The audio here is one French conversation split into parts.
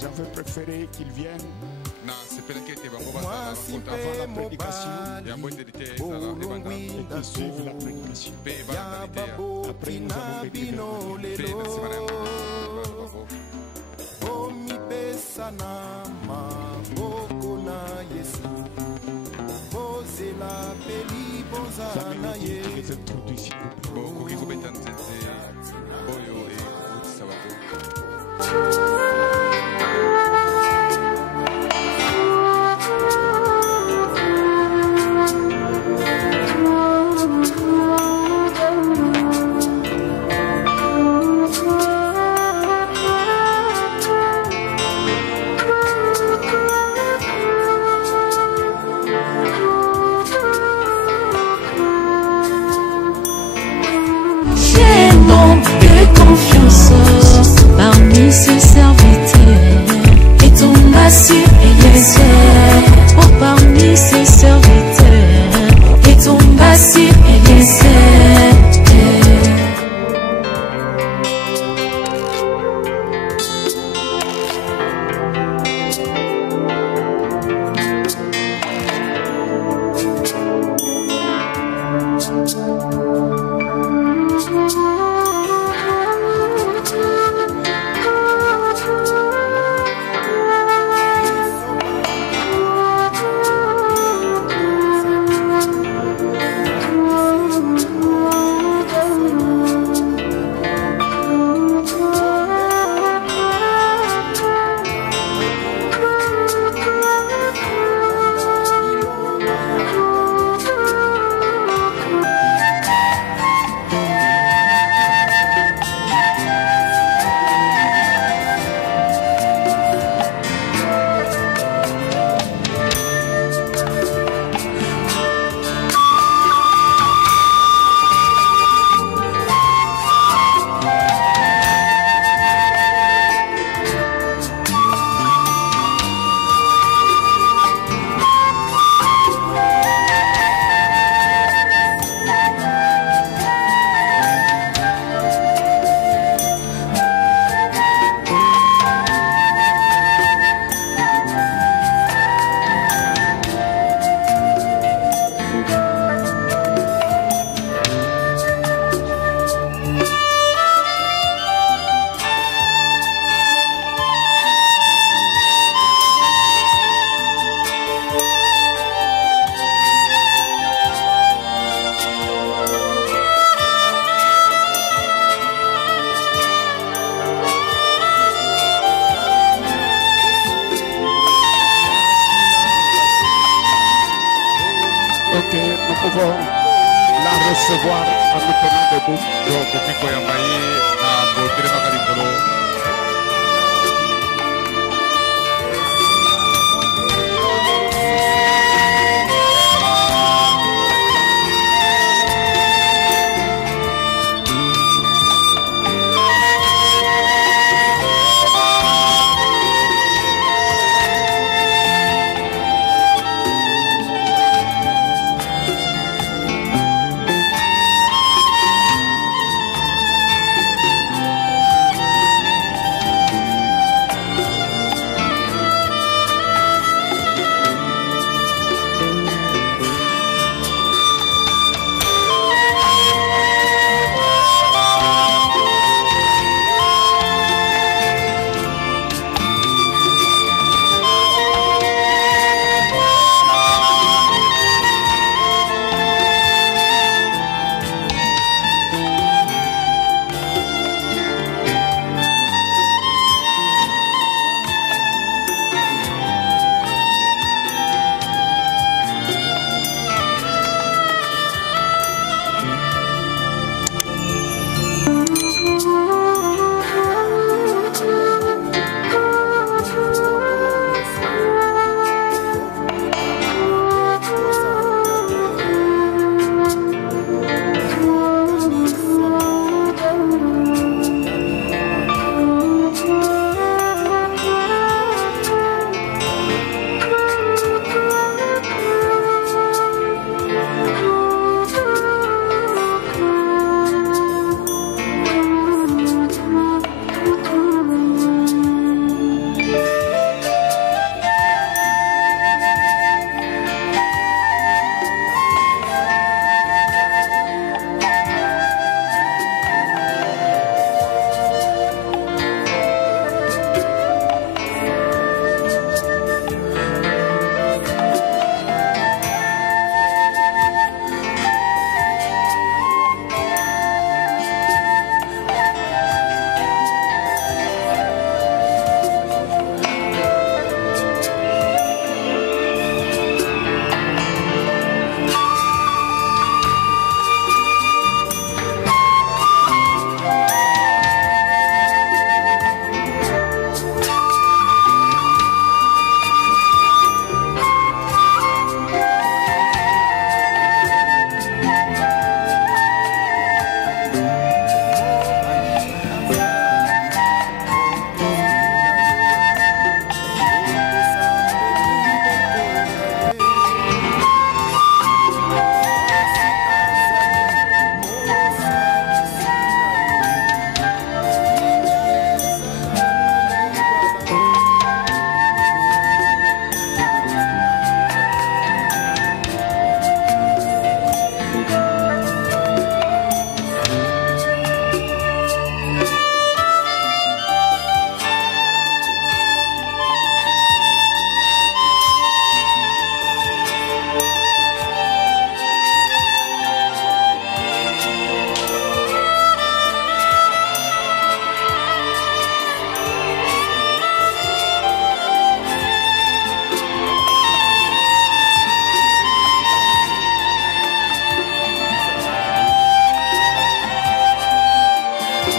J'avais préféré qu'ils viennent avant la prédication et qu'ils suivent la prédication. Après, nous allons bénir. Parmi ce serviteur et ton massif Eliezer. Oh, parmi ce serviteur et ton massif Eliezer. Ok, nous pouvons la recevoir en nous tenant debout.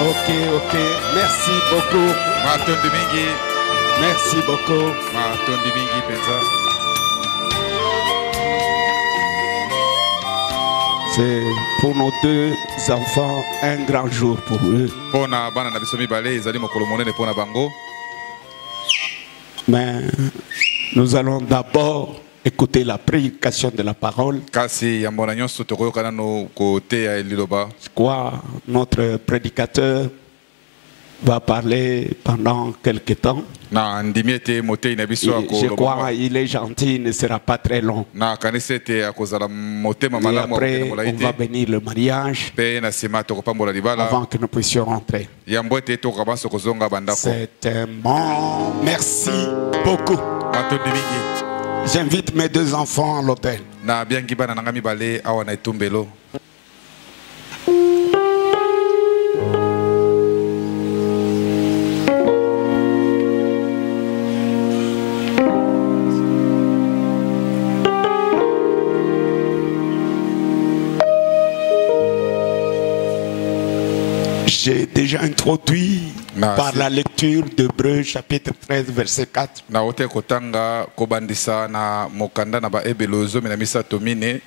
Ok. Merci beaucoup. Matondi mingi. Merci beaucoup. Matondi mingi penza. C'est pour nos deux enfants un grand jour pour eux. Pona bana na biso mibale ezali mokolo monene pona bango. Mais nous allons d'abord écouter la prédication de la parole. Kasi yambona nyonso tokoyoka no kote ya liloba. Quoi, notre prédicateur va parler pendant quelque temps. Na ndimi ete motei na biso Je crois il est gentil, il ne sera pas très long. Na kanisa ete akozala motema Et malamu après, on va bénir le mariage pe na sima tokopambola libala. avant que nous puissions rentrer. Yambo ete tokabanso kozonga bandako. C'est un bon merci beaucoup. Matondi mingi. J'invite mes deux enfants à l'hôtel. Na biangi bana nanga mibale awa na etumbelo. J'ai déjà introduit par la lecture d'Hébreux chapitre 13 verset 4. Na ote kotanga kobandisa na mokanda na ba ebelo zomi na misato mine.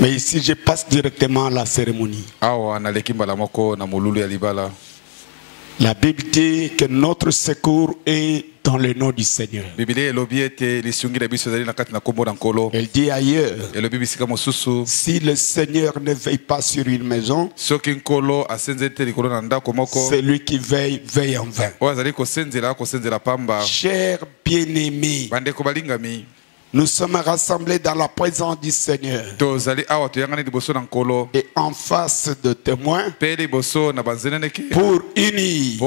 Mais ici je passe directement à la cérémonie. Awa na leki mbala moko na molulu ya libala. La Bible dit que notre secours est dans le nom du Seigneur. Elle dit ailleurs, si le Seigneur ne veille pas sur une maison, celui qui veille, veille en vain. Chers bien-aimés, nous sommes rassemblés dans la présence du Seigneur et en face de témoins pour unir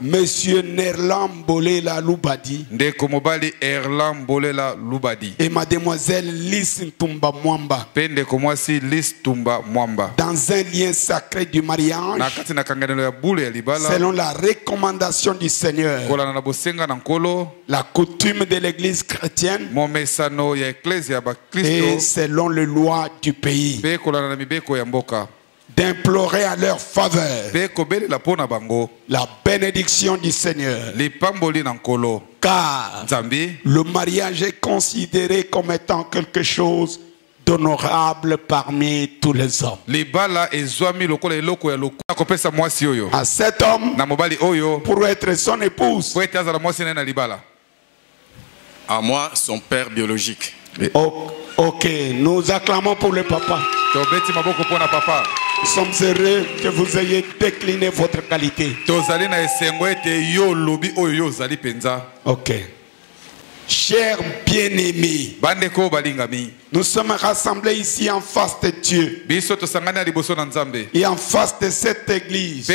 Monsieur Nerlan Bolela Lubadi et Mademoiselle Lys Ntumba Mwamba dans un lien sacré du mariage selon la recommandation du Seigneur, la coutume de l'Église chrétienne et selon les lois du pays, d'implorer à leur faveur la bénédiction du Seigneur, car le mariage est considéré comme étant quelque chose d'honorable parmi tous les hommes. À cet homme, pour être son épouse, à moi, son père biologique. Ok, nous acclamons pour le papa. Nous sommes heureux que vous ayez décliné votre qualité. Ok. Chers bien-aimés, nous sommes rassemblés ici en face de Dieu et en face de cette église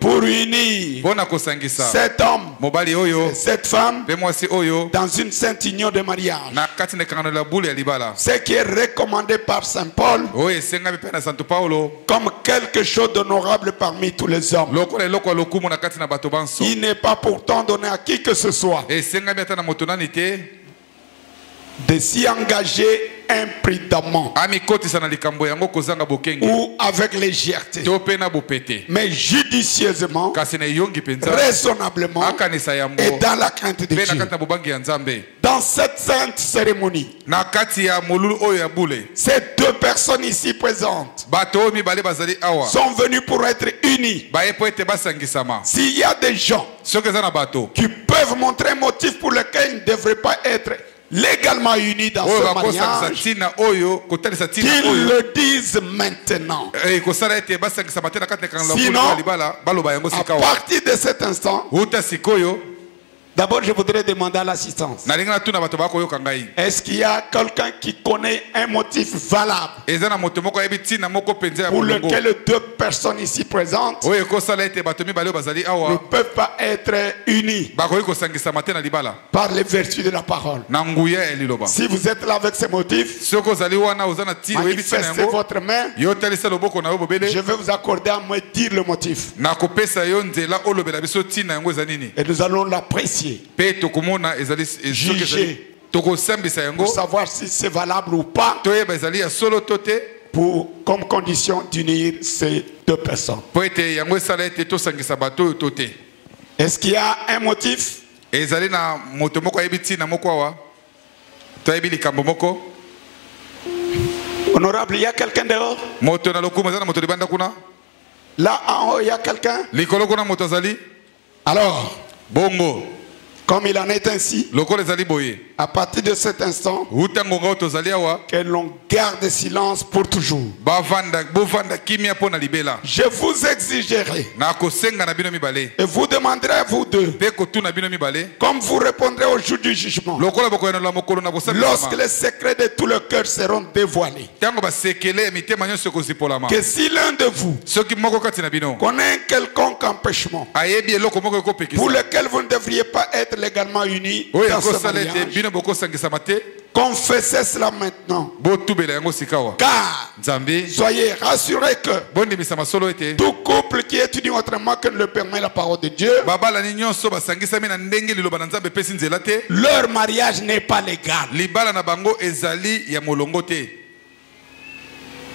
pour unir cet homme et cette femme dans une sainte union de mariage. Ce qui est recommandé par Saint Paul comme quelque chose d'honorable parmi tous les hommes. Il n'est pas pourtant donné à qui que ce soit de s'y engager imprudemment ou avec légèreté, mais judicieusement, raisonnablement et dans la crainte de Dieu. Dans cette sainte cérémonie, ces deux personnes ici présentes sont venues pour être unies. S'il y a des gens qui peuvent montrer un motif pour lequel ils ne devraient pas être légalement unis dans ce mariage, qu'ils le disent maintenant. Sinon, à partir de cet instant, d'abord, je voudrais demander à l'assistance. Est-ce qu'il y a quelqu'un qui connaît un motif valable pour lequel les deux personnes ici présentes ne peuvent pas être unies par les vertus de la parole? Si vous êtes là avec ces motifs, manifestez votre main. Je vais vous accorder à me dire le motif. Et nous allons l'apprécier. Juger pour savoir si c'est valable ou pas, comme condition d'unir ces deux personnes. Est-ce qu'il y a un motif? Honorable, il y a quelqu'un dehors? Là en haut, il y a quelqu'un? Alors, bongo. Comme il en est ainsi, à partir de cet instant, que l'on garde silence pour toujours. Je vous exigerai et vous demanderez à vous deux, comme vous répondrez au jour du jugement, lorsque les secrets de tout le cœur seront dévoilés, que si l'un de vous connaît un quelconque empêchement pour lequel vous ne devriez pas être légalement unis dans ce mariage, confessez cela maintenant. Car soyez rassurés que tout couple qui est uni autrement que ne le permet la parole de Dieu, leur mariage n'est pas légal.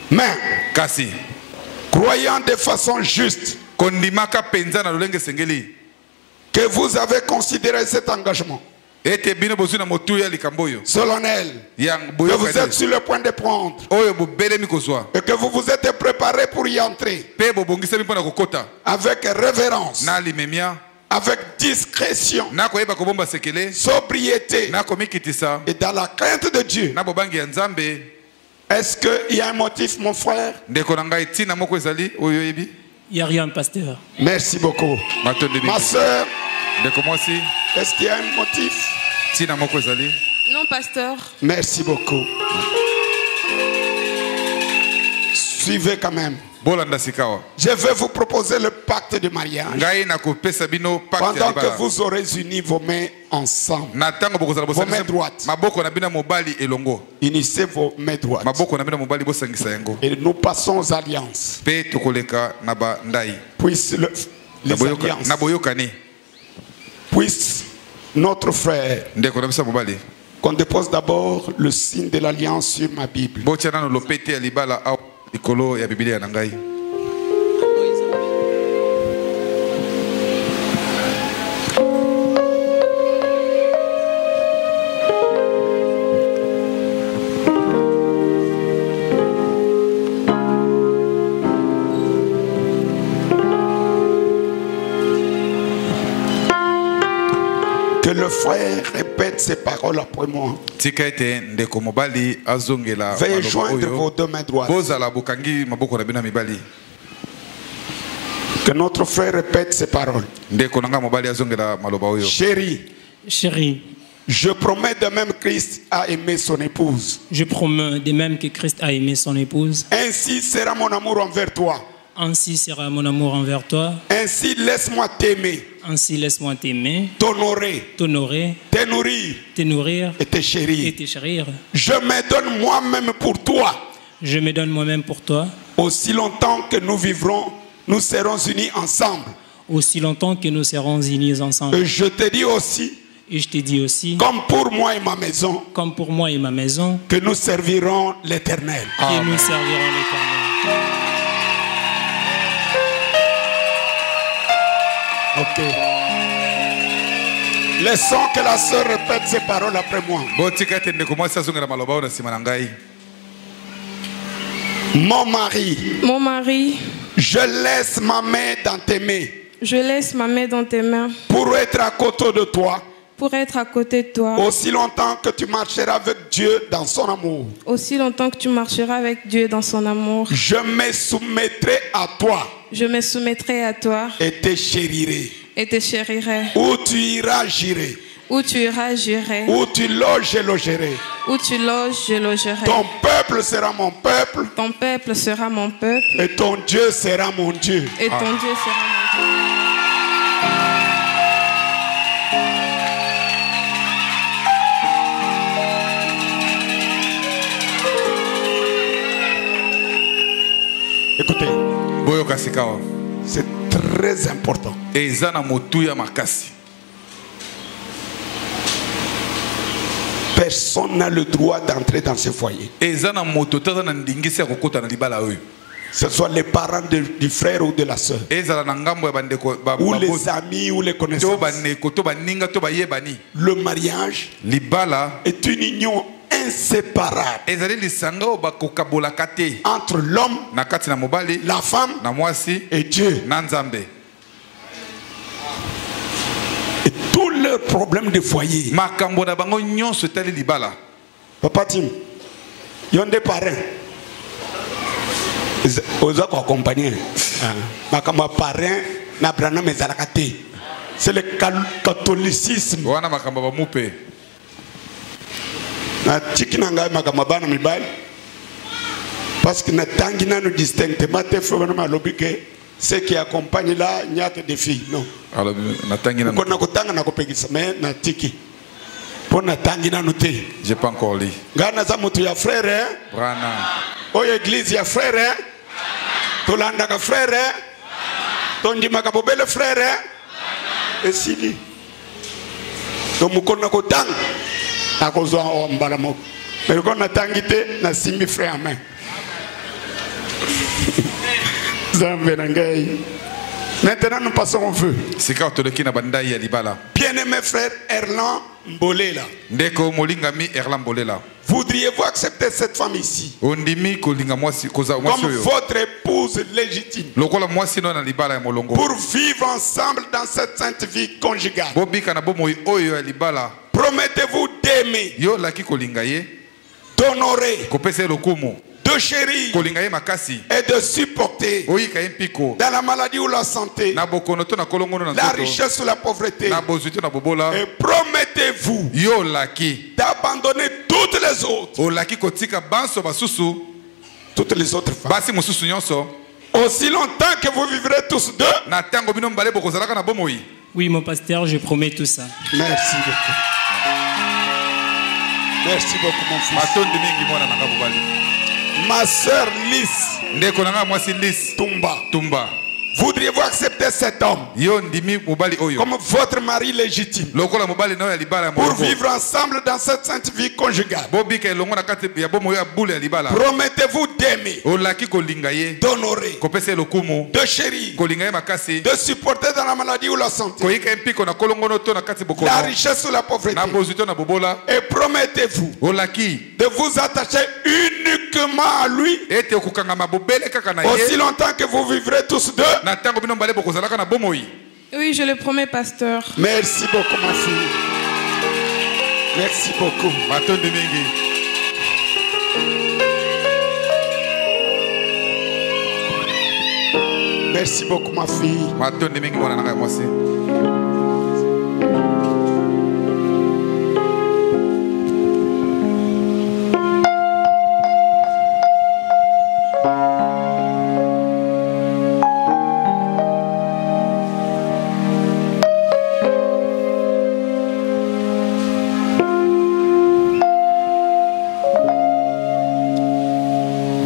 Mais croyant de façon juste que vous avez considéré cet engagement solennel que vous êtes sur le point de prendre et que vous vous êtes préparé pour y entrer avec révérence, avec discrétion, sobriété et dans la crainte de Dieu. Est-ce qu'il y a un motif, mon frère? Il n'y a rien, pasteur. Merci beaucoup. Ma soeur, est-ce qu'il y a un motif? Non, pasteur. Merci beaucoup. Suivez quand même. Je vais vous proposer le pacte de mariage. Pendant que vous aurez uni vos mains ensemble, vos mains droites, unissez vos mains droites, et nous passons aux alliances. Puisse les alliances, puisse notre frère, qu'on dépose d'abord le signe de l'alliance sur ma Bible. Que le frère répète ces paroles après moi. Veuillez joindre vos deux mains droites. Que notre frère répète ces paroles. Chérie, je promets de même Christ a aimé son épouse. Je promets de même que Christ a aimé son épouse. Ainsi sera mon amour envers toi. Ainsi sera mon amour envers toi. Ainsi laisse-moi t'aimer. Ainsi laisse-moi t'aimer. T'honorer. Te nourrir. Et te chérir. Je me donne moi-même pour toi. Je me donne moi-même pour toi. Aussi longtemps que nous vivrons, nous serons unis ensemble. Aussi longtemps que nous serons unis ensemble. Et je te dis aussi. Et je te dis aussi, comme pour moi et ma maison, que nous servirons l'Éternel. Que nous servirons l'Éternel. Ok. Laissons que la sœur répète ces paroles après moi. Mon mari, je laisse ma main dans tes mains. Je laisse ma main dans tes mains. Pour être à côté de toi. Pour être à côté de toi. Aussi longtemps que tu marcheras avec Dieu dans son amour. Aussi longtemps que tu marcheras avec Dieu dans son amour. Je me soumettrai à toi. Je me soumettrai à toi. Et te chérirai. Et te chérirai. Où tu iras, j'irai. Où tu iras, j'irai. Où tu loges, je logerai. Où tu loges, je logerai. Ton peuple sera mon peuple. Ton peuple sera mon peuple. Et ton Dieu sera mon Dieu. Et ton Dieu sera mon Dieu. Écoutez, c'est très important. personne n'a le droit d'entrer dans ce foyer. Ce soit les parents du frère ou de la sœur, ou les amis ou les connaissances. Le mariage est une union inséparable entre l'homme, la femme et Dieu. Et tous leurs problèmes de foyer. Papa Tim, il y a des parents. Oza ko accompagner makamba parrain na brana mezalakate, c'est le catholicisme. Wana makamba ba mupe na tikina ngai makamba bana mibali parce que na tangi na no distinctement te fo na malobi ke ce qui accompagne là il n'y a que des filles, non. Alors na tangi na ko na kotanga na kopekisa mais na tiki pour na tangi na no te. J'ai pas encore lu ngana za mutu ya frère hein brana oyo église ya frère hein tolanda ka frère hein tondima ka bobele frère hein esili to mukona kotanga akozwa o mbala moko mais ko na tangite na simbi frère main zambe na ngai. Maintenant nous passons au feu. Bien-aimé frère Erlan Mbolela, voudriez-vous accepter cette femme ici comme votre épouse légitime pour vivre ensemble dans cette sainte vie conjugale? Promettez-vous d'aimer, d'honorer, de chérir et de supporter dans la maladie ou la santé, la richesse ou la pauvreté. Et promettez-vous d'abandonner toutes les autres femmes, aussi longtemps que vous vivrez tous deux. Oui, mon pasteur, je promets tout ça. Merci beaucoup. Merci beaucoup, mon fils. Ma sœur Lys Tumba, voudriez-vous accepter cet homme comme votre mari légitime pour vivre ensemble dans cette sainte vie conjugale? Promettez-vous d'aimer, d'honorer, de chérir, de supporter dans la maladie ou la santé, la richesse ou la pauvreté. Et promettez-vous de vous attacher uniquement à lui aussi longtemps que vous vivrez tous deux. Oui, je le promets, pasteur. Merci beaucoup, ma fille. Merci beaucoup. Merci beaucoup, ma fille.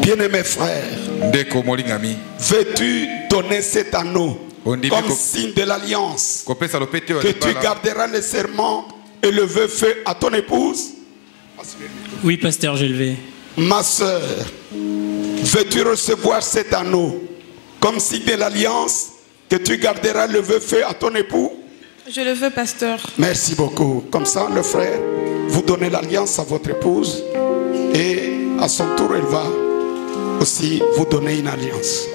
Bien-aimé frère, veux-tu donner cet anneau comme signe de l'alliance que tu garderas le serment et le vœu fait à ton épouse? Oui, pasteur, je le vais. Ma sœur, veux-tu recevoir cet anneau comme signe de l'alliance que tu garderas le vœu fait à ton époux? Je le veux, pasteur. Merci beaucoup. Comme ça, le frère, vous donnez l'alliance à votre épouse et à son tour, elle va aussi vous donner une alliance.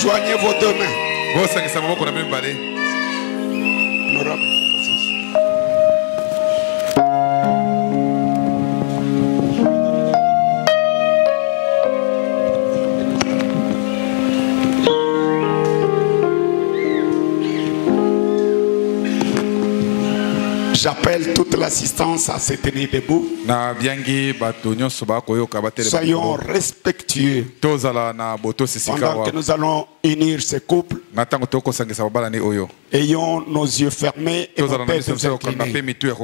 Joignez vos deux mains. Honorable. J'appelle toute l'assistance à se tenir debout. Soyons respectueux pendant que nous allons unir ces couples. Ayons nos yeux fermés et nos têtes inclinées.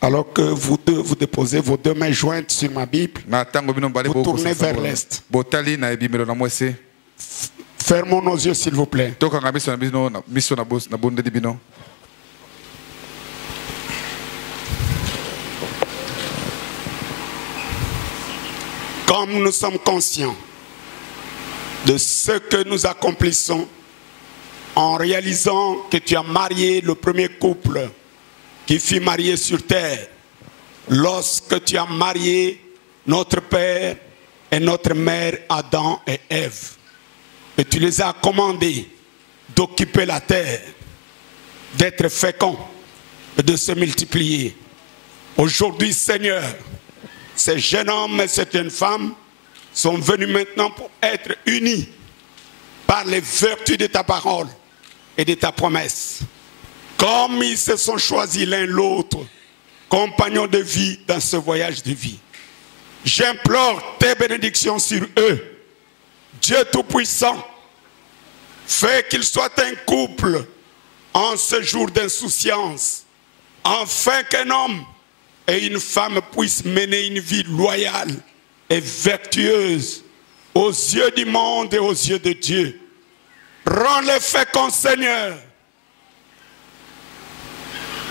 Alors que vous deux, vous déposez vos deux mains jointes sur ma Bible, vous tournez vers l'Est. Fermons nos yeux, s'il vous plaît. Comme nous sommes conscients de ce que nous accomplissons en réalisant que tu as marié le premier couple qui fut marié sur terre, lorsque tu as marié notre père et notre mère Adam et Ève, et tu les as commandés d'occuper la terre, d'être féconds et de se multiplier. Aujourd'hui, Seigneur, ces jeunes hommes et ces jeunes femmes sont venus maintenant pour être unis par les vertus de ta parole et de ta promesse. Comme ils se sont choisis l'un l'autre, compagnons de vie dans ce voyage de vie. J'implore tes bénédictions sur eux. Dieu Tout-Puissant, fais qu'ils soient un couple en ce jour d'insouciance, afin qu'un homme et une femme puissent mener une vie loyale et vertueuse aux yeux du monde et aux yeux de Dieu. Rends-les féconds, Seigneur,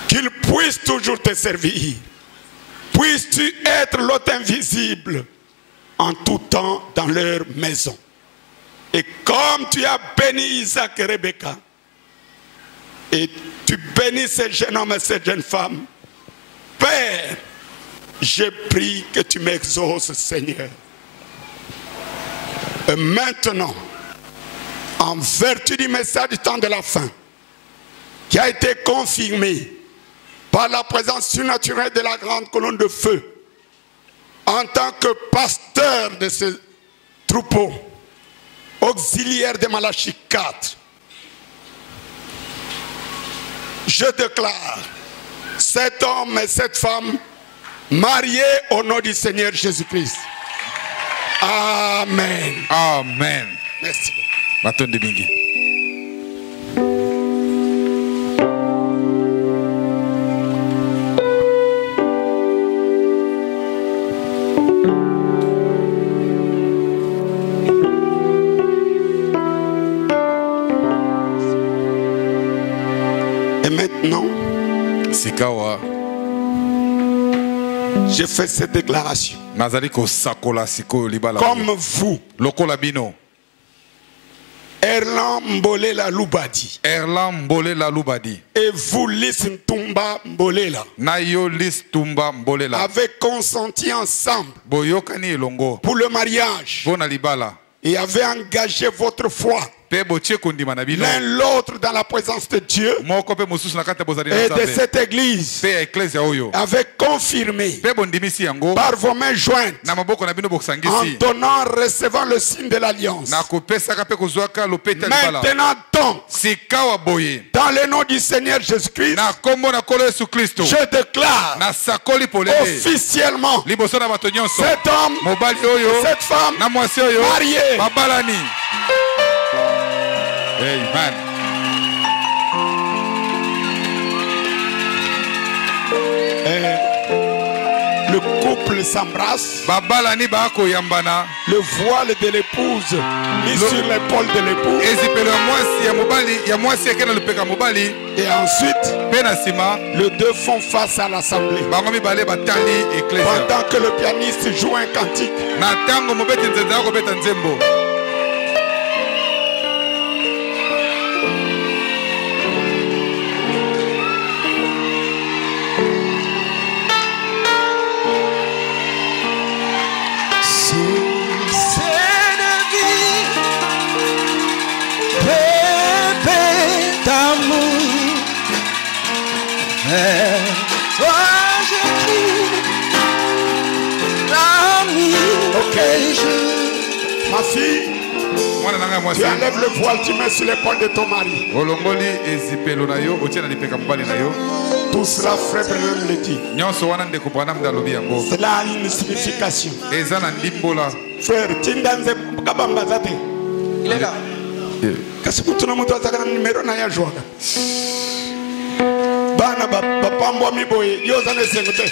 qu'ils puissent toujours te servir. Puisses-tu être l'hôte invisible en tout temps dans leur maison. Et comme tu as béni Isaac et Rebecca, et tu bénis ces jeunes hommes et ces jeunes femmes, Père, je prie que tu m'exauces, Seigneur. Et maintenant, en vertu du message du temps de la fin, qui a été confirmé par la présence surnaturelle de la grande colonne de feu, en tant que pasteur de ce troupeau, auxiliaire de Malachie 4, je déclare cet homme et cette femme mariés au nom du Seigneur Jésus-Christ. Amen. Amen. Merci beaucoup. Et maintenant, je fais cette déclaration. Comme vous, Erlan Mbolela Lubadi, et vous, Lis Ntumba Mbolela, avez consenti ensemble pour le mariage et avez engagé votre foi l'un l'autre dans la présence de Dieu et de cette église, avec confirmé par vos mains jointes en donnant, recevant le signe de l'alliance. Maintenant donc, dans le nom du Seigneur Jésus-Christ, je déclare officiellement cet homme, cette femme mariée. Amen. Le couple s'embrasse. Le voile de l'épouse mis sur l'épaule de l'époux. Et ensuite, les deux font face à l'assemblée. Pendant que le pianiste joue un cantique. Ma fille, tu enlèves le voile, tu mets sur l'épaule de ton mari. Tout cela, frère Branham le dit. Cela a une signification. Frère, Tindanze Kabambazate. Il est là. Kasukutuna mutu atakana numero na ya joga. Bana bapambo miboye yoza nesengute.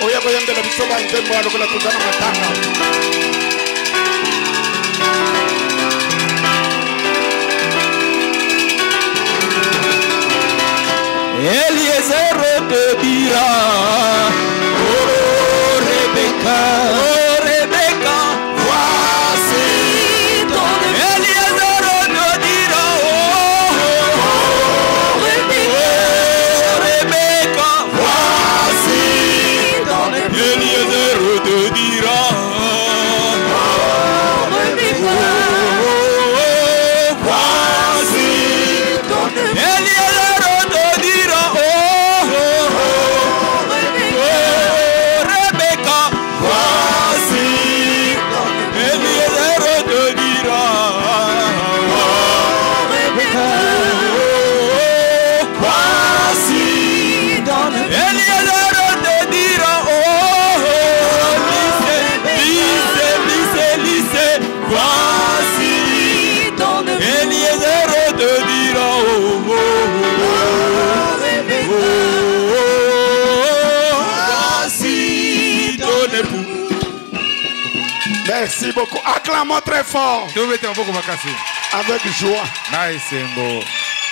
Oya koyembela bisoba ntembo alokola kuzana matanga. Eliezer te dira, oh Rebecca, voici ton Eliezer te dira, oh Rebecca, voici ton Eliezer te dira, oh Rebecca, voici ton Eliezer. Merci beaucoup. Acclamons très fort. Avec joie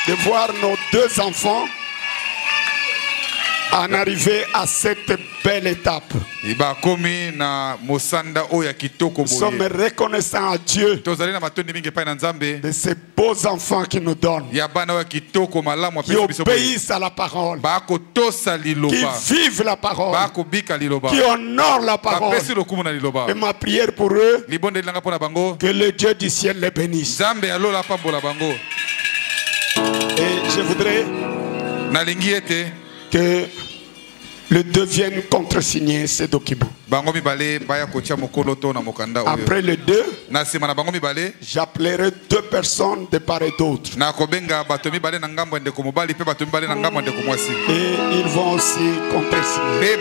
de voir nos deux enfants en arriver à cette belle étape. Nous sommes reconnaissants à Dieu de ces beaux enfants qu'il nous donne, qui obéissent à la parole, qui vivent la parole, qui honorent la parole. Et ma prière pour eux, que le Dieu du ciel les bénisse. Et je voudrais que le deux viennent contresigner ces documents. Après les deux, j'appellerai deux personnes de part et d'autre. Et ils vont aussi contresigner.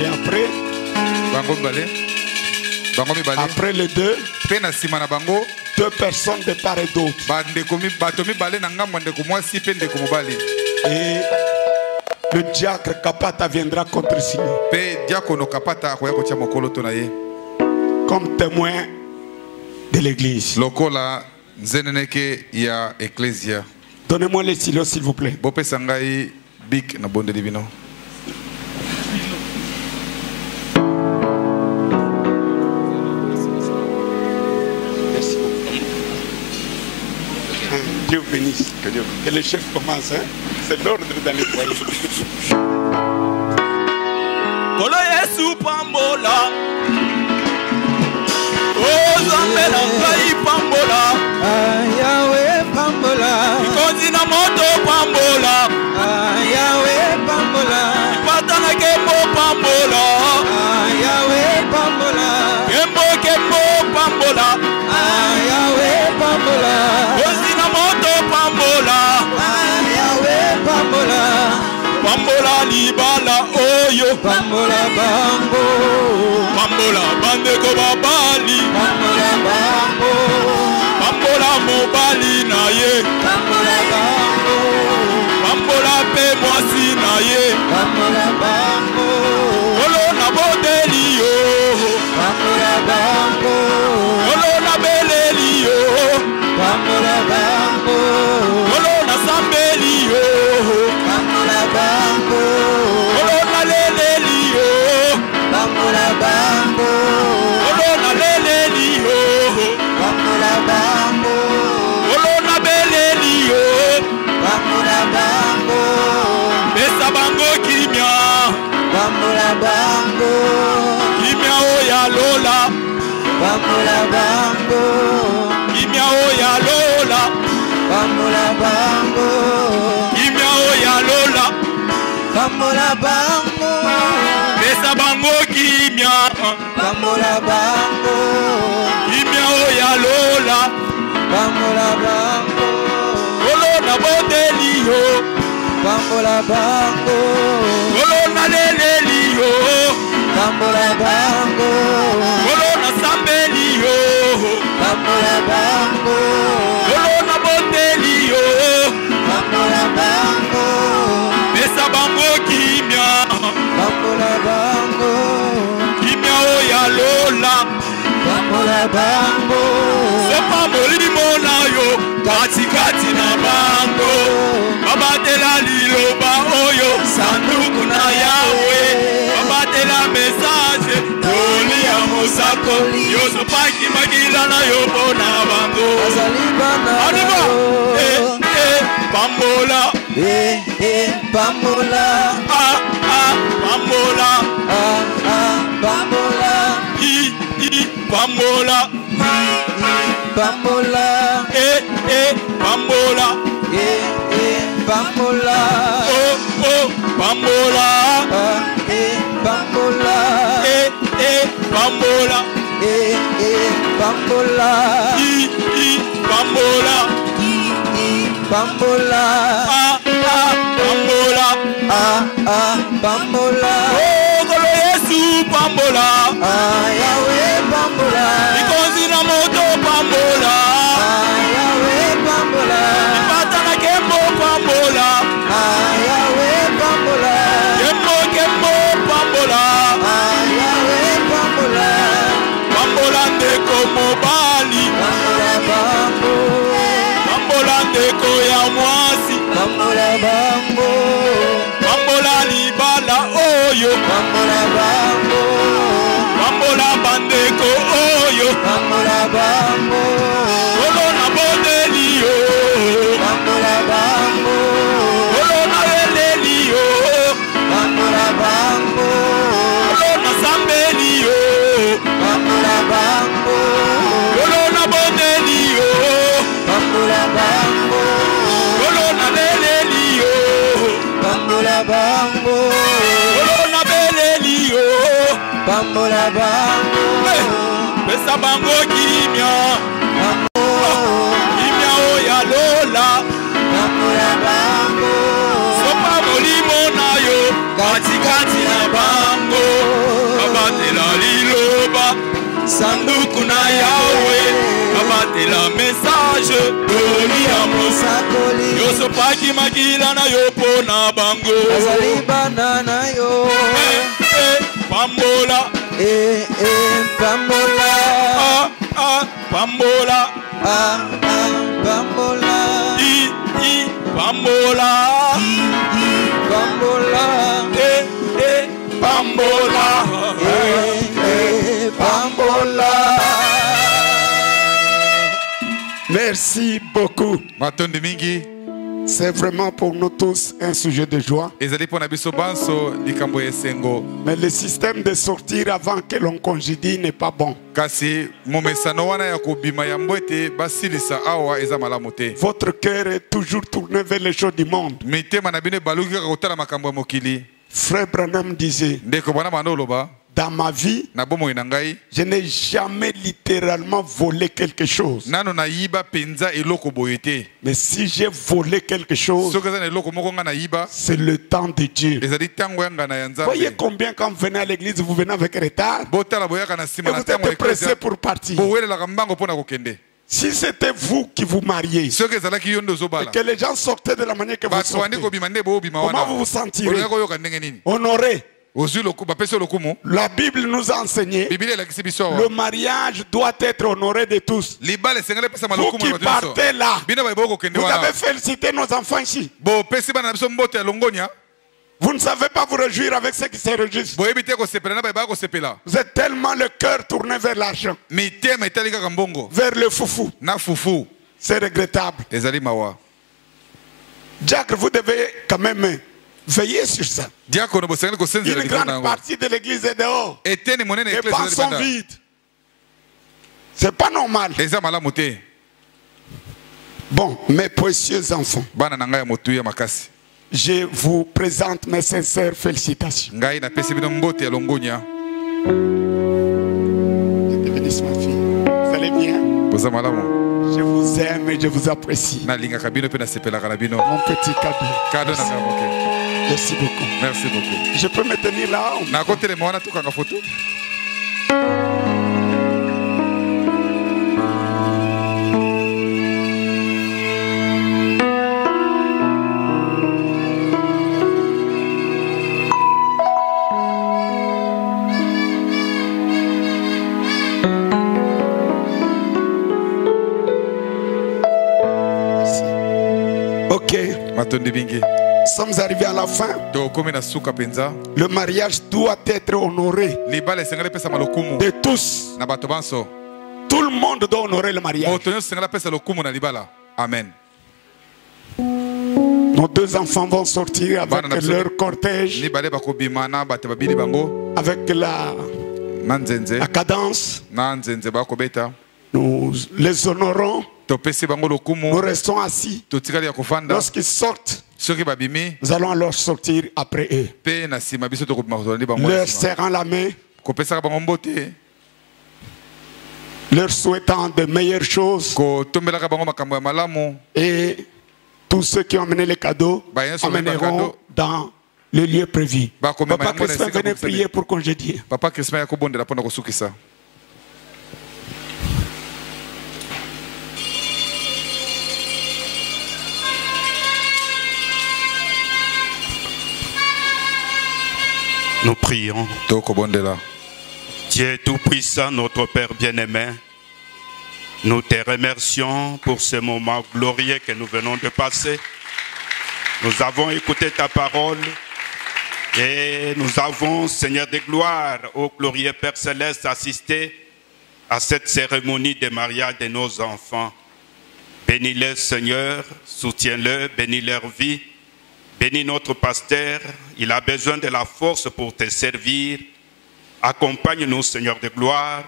Et après les deux, deux personnes de part et d'autre. Et le diacre Kapata viendra contresigner comme témoin de l'église. Donnez-moi les stylos s'il vous plaît. Dieu vous bénisse. Que le chef commence. Hein? C'est l'ordre dans les foyers. Kolo Yesu pambola. Oh Zambela kai pambola. Yahweh pambola. Ikonzina moto pambola. Yahweh pambola. Ipatana kembo pambola. Yahweh pambola. Kembo pambola. Yahweh pambola. Pambola libala oyo Pambola bambo Pambola bande ko babali Pambola bambo Pambola mobali na ye Pambola bambo Pambola pe mwasi na ye Pambola bambo Olo na bodeli yo Pambola bambo Olo na beleli yo Pambola bambo Olo na sambeli yo Pambola bambo Olo na leleli yo Pambola bambo Olo na leleli yo Pambola bambo Olo na beleli yo Pambola bambo Besa bango kimia Pambola bambo Kimia oya lola Pambola bambo Kimia oya lola Pambola bambo Kimia oya lola Pambola bambo Besa bango kimia Pambola bambo Kimia oya lola Pambola bambo Olo yo. Bambola bango. Kolona leleli yo. Bambola bango. Kolona sambeli yo. Bambola bango. Kolona boteli yo. Bambola bango. Pesa bango kimia. Bambola bango. Kimia o ya lola. Bambola bango. Sopa molimo na yo. Kati kati na bango. Babatela liloba oyo. Sanduku na yawe. Babatela message. Toli ya mosako. Yo sopaki magila na yo pona bango. Adiba. Bambola. Bambola. Bambola. Bambola. Bambola. Bambola. Bambola. Bambola. Oh, bambola. Bambola. Bambola. Bambola. Bambola. Bambola. Bambola. Bambola. Oh, Golo Yesu bambola. Yahweh bambola. Ikonzi na moto bambola. Yahweh bambola. Ipata na kembo bambola. Yahweh bambola. Kembo bambola. Yahweh bambola. Bambola ndeko mobali. Bambola bambo. Bambola ndeko ya mwasi. Bambola bambo. Bambola libala oyo. Bambola bambo. Bambola bandeko oyo. Bambola bambo. Kolona bodeli yo. Bambola bambo. Kolona eleli yo. Bambola bambo. Kolona sambeli yo. Bambola bambo. Kolona bodeli yo. Bambola bambo. Kolona leleli yo. Bambola bambo. Kolona beleli yo. Bambola bango. Pesa bango kimia. Kimia o ya lola. Bambola bango. Sopa molimo na yo. Kati kati na bango. Babatela liloba. Sanduku na yawe. Babatela message. Toli ya mosakoli. Yo sopaki magila na yo pona bango. Azali banana yo. Bambola. Bambola. Bambola. Bambola. Bambola. Bambola. Bambola. Bambola. Merci beaucoup. Matondi mingi. C'est vraiment pour nous tous un sujet de joie. Ezali pona biso banso likambo esengo. Mais le système de sortir avant que l'on congédie n'est pas bon. Kasi momesano wana ya kobima ya mbwete basilisa awa eza malamu te. Votre cœur est toujours tourné vers les choses du monde. Mitema na bino baluki kaka kotala makambo ya mokili. Frère Branham disait, Ndeko bana bana oloba. dans ma vie, Na bomoi na ngai. je n'ai jamais littéralement volé quelque chose. Nano na yiba penza eloko boye te. Mais si j'ai volé quelque chose, Soki eza na eloko moko nga na yiba. c'est le temps de Dieu. Ezali tango yanga na ya Nzambe. Voyez combien quand vous venez à l'église, vous venez avec retard. Botala boyaka na Et sima na vous tango êtes pressé pour partir. Bowelelaka mbango pona kokende. Si c'était vous qui vous mariez, Soki ezalaki yo nde et ozobala. que les gens sortaient de la manière que vous Bato bandi sortez, kobima nde boobima comment wana. vous vous sentirez? Olinga koyoka ndenge nini? Honoré. Ozwi lokumu bapesi yo lokumu. La Bible nous a enseigné, Biblia elakisi biso le awa. mariage doit être honoré de tous. Libala esengeli epesama Vous lokumu qui na bato nyonso. partez là, Bino baye bokokende vous wana. avez félicité nos enfants ici. Bopesi bana na biso mbote ya longonia. Vous ne savez pas vous réjouir avec ceux qui se réjouissent. Boyebi te kosepela na baye baya kosepela. Vous êtes tellement le cœur tourné vers l'argent, Mitema etali kaka mbongo. vers le foufou. Na fufu. C'est regrettable. Ezali mawa. Jacques, vous devez quand même veiller sur ça. Diakono bosengeli kosenzela Une likolo na grande yango. partie de l'église est dehors. Eteni monene Les eklesi bancs ezali sont banda. vides. C'est pas normal. Eza malamu te. Bon, mes précieux enfants, Bana na ngai ya motuya makasi. je vous présente mes sincères félicitations. Ngai napesi bino mbote ya longonia. Je te bénisse, ma fille. Vous allez bien? Boza malamu. Je vous aime et je vous apprécie. Mon petit cadeau. Merci beaucoup. Merci beaucoup. Je peux me tenir là? Ok. Nous sommes arrivés à la fin. Le mariage doit être honoré de tous. Tout le monde doit honorer le mariage. Amen. Nos deux enfants vont sortir avec leur cortège, avec la cadence. Nous les honorons. Nous restons assis. Lorsqu'ils sortent, nous allons alors sortir après eux. Leur serrant la main, leur souhaitant de meilleures choses. Et tous ceux qui ont amené les cadeaux emmèneront dans le lieu prévu. Papa Christophe, venez prier pour congédier. Nous prions. Dieu Tout-Puissant, notre Père bien-aimé, nous te remercions pour ce moment glorieux que nous venons de passer. Nous avons écouté ta parole et nous avons, Seigneur de gloire, ô glorieux Père Céleste, assisté à cette cérémonie de mariage de nos enfants. Bénis-les, Seigneur, soutiens-le, bénis leur vie. Bénis notre pasteur, il a besoin de la force pour te servir. Accompagne-nous, Seigneur de gloire,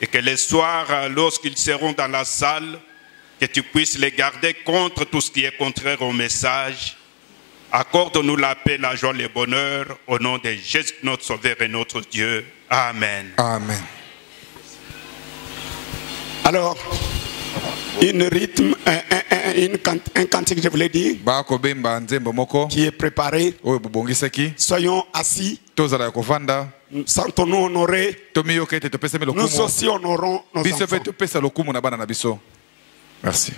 et que les soirs, lorsqu'ils seront dans la salle, que tu puisses les garder contre tout ce qui est contraire au message. Accorde-nous la paix, la joie, le bonheur, au nom de Jésus, notre Sauveur et notre Dieu. Amen. Amen. Alors, un cantique, je voulais dire, qui est préparé. Soyons assis. Sentons-nous honorés. Nous aussi honorons nos enfants. Merci.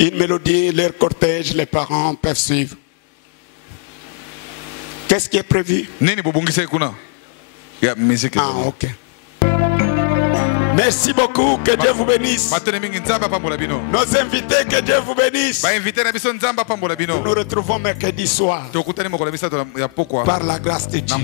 Une mélodie, leur cortège, les parents peuvent suivre. Qu'est-ce qui est prévu? Ah, ok. Merci beaucoup, que Dieu vous bénisse. Nos invités, que Dieu vous bénisse. Nous nous retrouvons mercredi soir par la grâce de Dieu.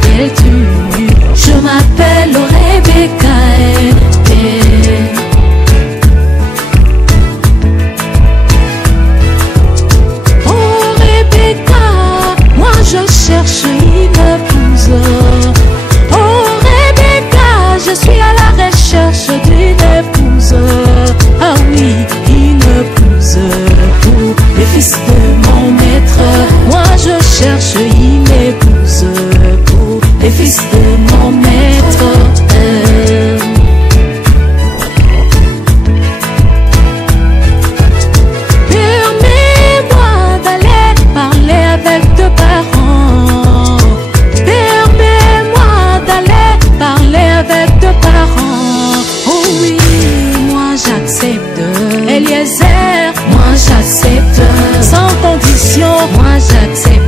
t'appelles-tu? Je m'appelle Rebecca. Oh Rebecca, moi je cherche une épouse. Oh Rebecca, je suis à la recherche d'une épouse. Ah oui, une épouse pour les fils de mon maître. Moi je cherche une épouse pour les fils de mon maître. Permets-moi d'aller parler avec tes parents. Permets-moi d'aller parler avec tes parents. Oh oui, moi j'accepte. Eliezer, moi j'accepte. Sans condition, moi j'accepte.